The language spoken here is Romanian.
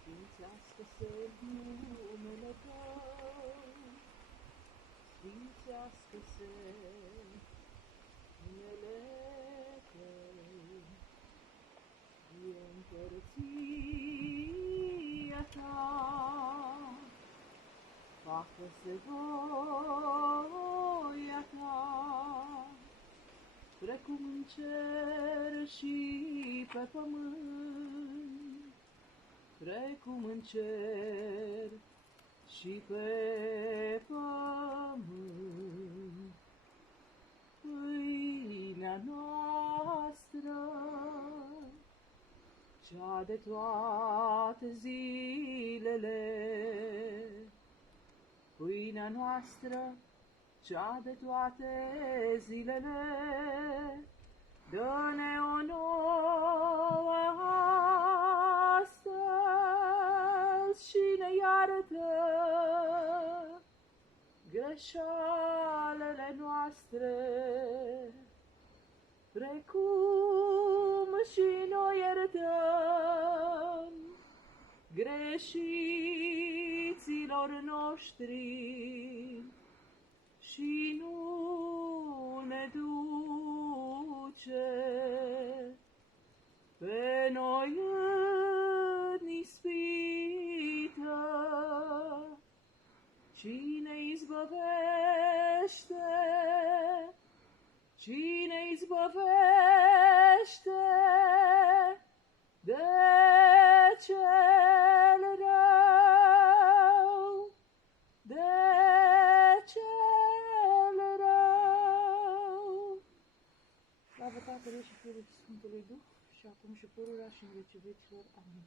Sfințească-se numele Tău, sfințească-se numele Tău, fie împărăția Ta, facă-se voia Ta, precum în cer și pe pământ, precum în cer și pe pământ. Pâinea noastră, cea de toate zilele, pâinea noastră, cea de toate zilele, dă-ne-o nouă astăzi și ne iartă greșalele noastre, precum și noi iertăm greșiților noștri, și nu ne duce pe noi în ispită, ci ne izbăvește, de cel rău, de cel rău. Slavă Tatălui și Fiului și Sfântului Duh, și acum și pururea și în vecii vecilor. Amin.